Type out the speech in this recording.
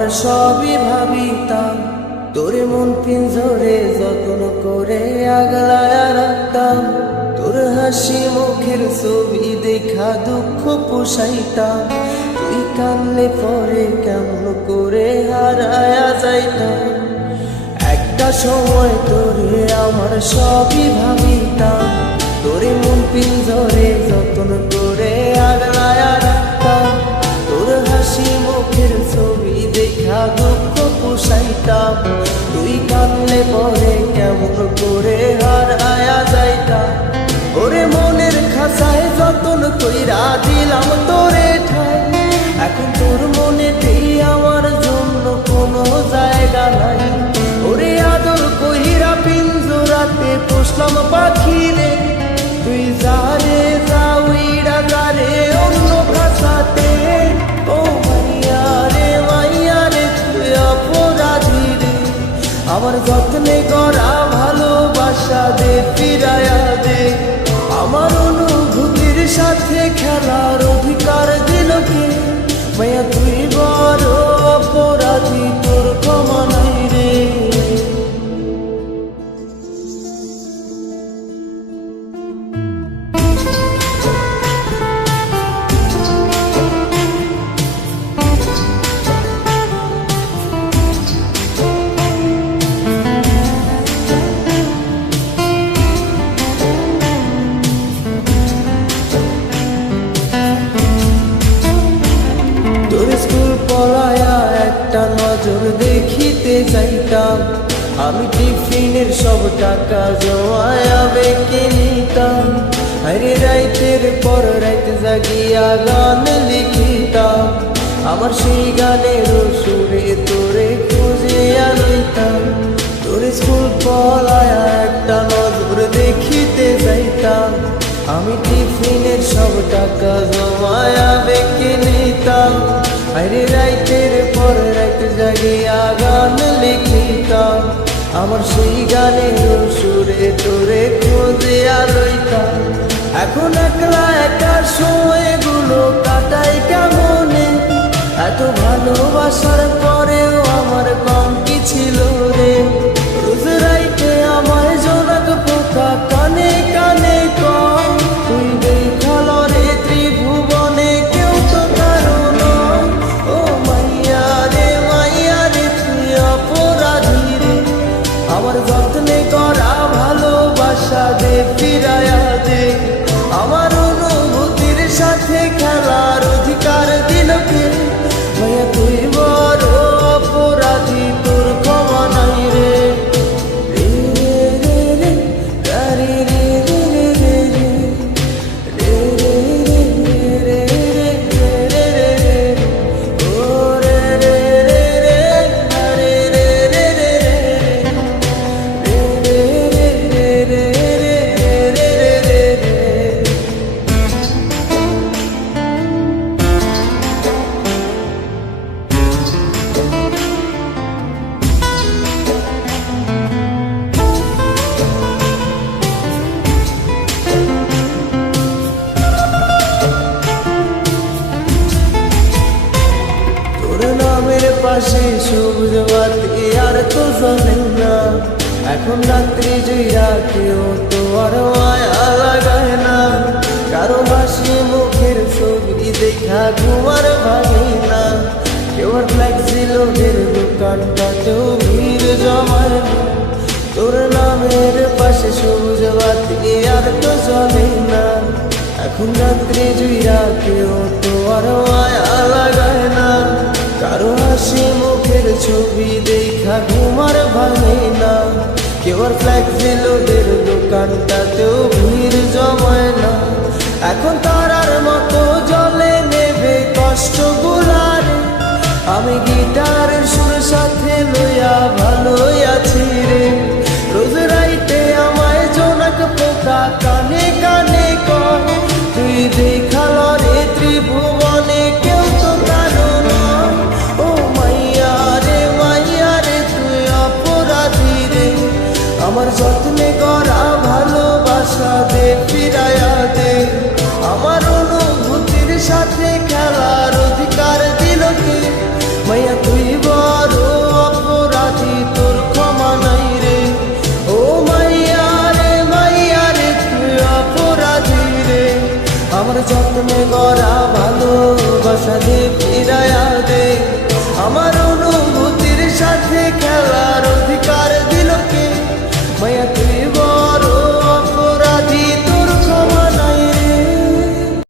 আমার সবই ভাবিতাম, তোরে মন পিঞ্জরে যত্ন করে আগলায়া রাখতাম। তোর হাসি মুখের ছবি দেখা দুঃখ পোষাইতাম। তুই কানলে পরে কেমন করে হারায়া যাইতাম। একটা সময় তোরে আমার সবই ভাবিতাম, তোরে মন পিঞ্জরে যত্ন করে আগলায়া রাখতাম। তোর হাসি মুখের ছবি দেখা দুঃখ পোষাইতাম। তুই কানলে পরে কেমন করে হারায়া যাইতাম। ওরে মনের খাঁচায় যতন কইরা দিলাম তোরে ঠাই, এখন তোর মনেতেই আমার জন্য কোনো জায়গা নাই। ওরে আদর কইরা পিঞ্জরাতে পোষলাম পাখি রে, তুই যারে যাওইরা যারে অন্য খাঁচাতে। ও মাইয়া রে তুই অপরাধী রে, আমার যত্নে করা ভালোবাসা দে ফিরায়া দে। আমার অনুভূতির সাথে খেলার অধিকার দিল কে? মায়া তুই বড় অপরাধী, তোর ক্ষমা নাই রে। তোর স্কুল পলায়া একটা নজর দেখিতে যাইতাম, আমি টিফিনের সব টাকা জমায়া বেঁকে নিতাম। আরে রাইতের পর রাইত জাগিয়া গান লিখিতাম, আমার সেই গানের সুরে তোরে খুঁজিয়া লইতাম। তোর স্কুল পলায়া একটা নজর দেখিতে যাইতাম, আমি টিফিনের সব টাকা জমায়া বেঁকে নিতাম। আরে রাইতের পর রাইত জাগিয়া গান লিখিতাম, আমার সেই গানের সুরে তোরে খুঁজিয়া লইতাম। এখন একলা একার সময়গুলো কাটাই কেমনে, এত ভালোবাসার পরেও আমার কম কি ছিল রে। রোজ রাইতে আমায় জোনাক পোকা কানে কানে কম, তুই দেখাল রে ত্রিভুবনে কেউ তো কারো নয়। ও মাইয়া রে তুই অপরাধী রে, আমার যত্নে করা ভালোবাসা দে ফিরায়া দে। আমার অনুভূতির সাথে খেলার অধিকার দিল কে? মায়া তুই বড় অপরাধী, তোর ক্ষমা নাই রে। রে রে রে গারি রে রে রে রে রে রে রে রে রে রে ও রে রে রে রে গারি রে রে রে রে রে রে রে রে রে রে। তোর নামের পাশে সবুজ বাতি আর তো জ্বলে না, এখন রাত্রি জুইরা কেউ তো আর মায়া লাগায় না। কারো হাসি মুখের ছবি দেখা ঘুমার ভাঙে না, কেউ আর ফ্লেক্সি লোকের দোকানটাতেও ভিড় জমায় না। তোর নামের পাশে সবুজ বাতি আর তো জ্বলে না, এখন রাত্রি জুইরা কেউ তো আর মায়া লাগায় না। কারো হাসি মুখের ছবি দেখা ঘুমার ভাঙে না, কেউ আর ফ্লেক্সি লোকের দোকানটাতেও ভিড় জমায় না। এখন তারার মতো জলে নেবে কষ্ট গুলারে, আমি গিটারের সুর সাথে লইয়া ভালোই আছি রে। রোজ রাইতে আমায় জোনাক পোকা কানে কানে কয়, তুই দেখাল রে ত্রিভুবনে কেউ তো কারো নয়। ও মাইয়া রে তুই অপরাধী রে, আমার যত্নে করা ভালোবাসা দে ফিরায়া দে। আমার অনুভূতির সাথে খেলার অধিকার দিল কে? মাইয়া তুই যত্নে গড়া ভালোবাসা যে